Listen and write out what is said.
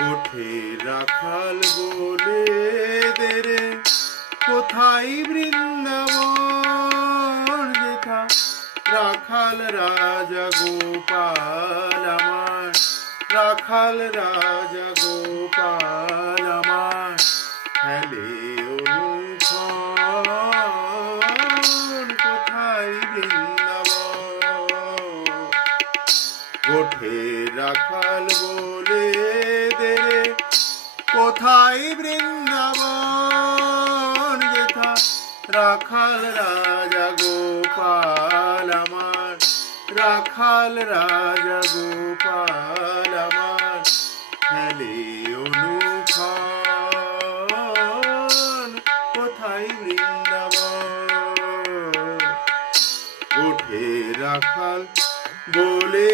গোঠে রাখাল বলে দেরে কোথায় বৃন্দাবন যেথা? রাখাল রাজা গোপাল আমার। রাখাল রাজা গোপাল আমার। অনুক্ষণ কোথায় বৃন্দাবন? গোঠে রাখাল বলে কোথায় বৃন্দাবন যেথা রাখাল রাজা গোপাল আমার। রাখাল রাজা গোপাল আমার। হেলে অনুখান কোথায় বৃন্দাবন? উঠে রাখাল বলে